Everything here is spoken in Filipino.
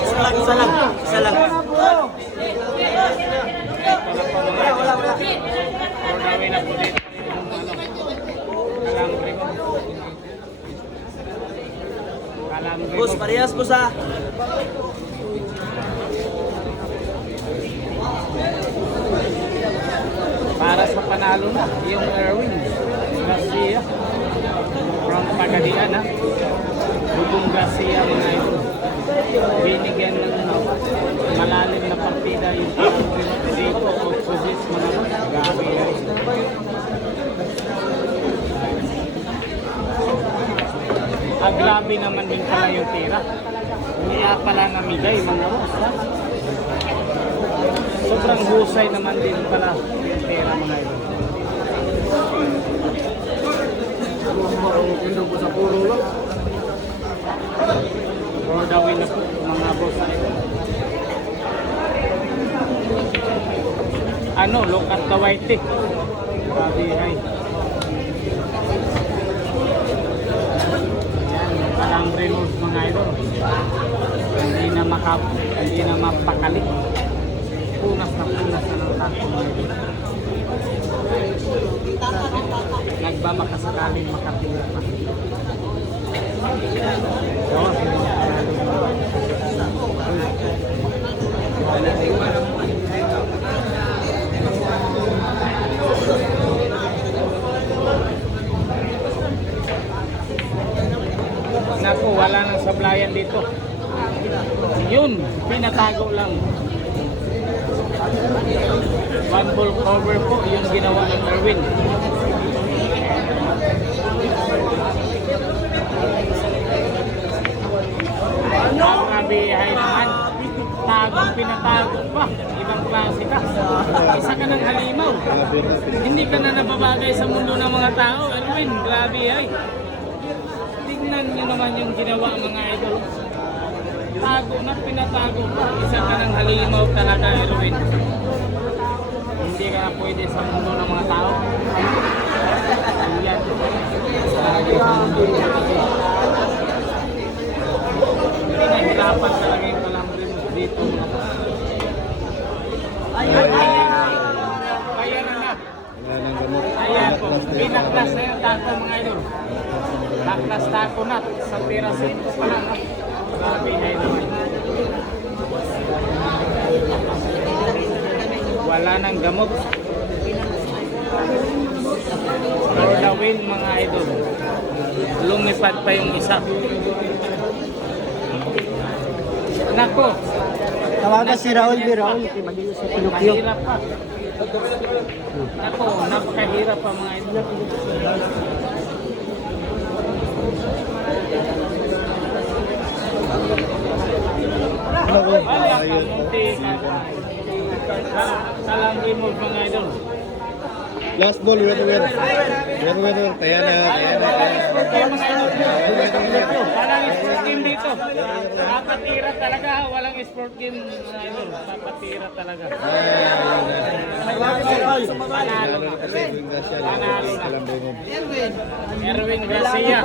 Isa lang, isa lang. Isa lang. Gawin na po dito. Boss, parehas boss ha. Para sa panalo na, yung Erwin Garcia from Pagadian ha. Bubong Garcia mga ito. Binigyan ng malalim na partida yung dito o Suzis mga grabe yan. Grabe naman din pala yung tira. Kaya pala namigay mga boss ha. Sobrang husay naman din pala yung tira mga ito. Sa puro lang. For the win na po mga boss na ito. Ano, look at the white tick. Grabe ay. Parang Reynolds mga idol. Hindi na mapakali. Punas na ng tako mga idol. Nagmamakasakaling makatira pa. Naku, wala nang sablayan dito. Yun, pinatago lang. One ball cover po yung ginawa ng Erwin. Ang kabihay naman, tagong pinatago pa. Ibang klase ka. Isa ka ng halimaw. Hindi ka na nababagay sa mundo ng mga tao. Erwin, grabe ay. Tingnan nyo naman yung ginawa mga idol. Tago na pinatago pa. Isa ka ng halimaw talaga, Erwin. Hindi ka na pwede sa mundo ng mga tao. Yan. Hindi nahirapan talaga yung Calambres dito. Bayaran na. Ayan po. Pinaklas na yung tako mga idol. Baklas tako na. Sa pirasin pa lang. Grabe na yun. Wala nang gamot. For the win mga idol. Lumipad pa yung isa. Nako. Tawagan si Raul B. Raul. Magiging sa Pinocchio. Mahirap pa. Nako, napakahirap pa mga idol. Wala ka munti ka. Salangin mo mga idol. Last ball, winner. Winner. Taya na. Walang sport game dito. Papatira talaga. Walang sport game mga idol. Papatira talaga. Panalo na. Erwin Garcia.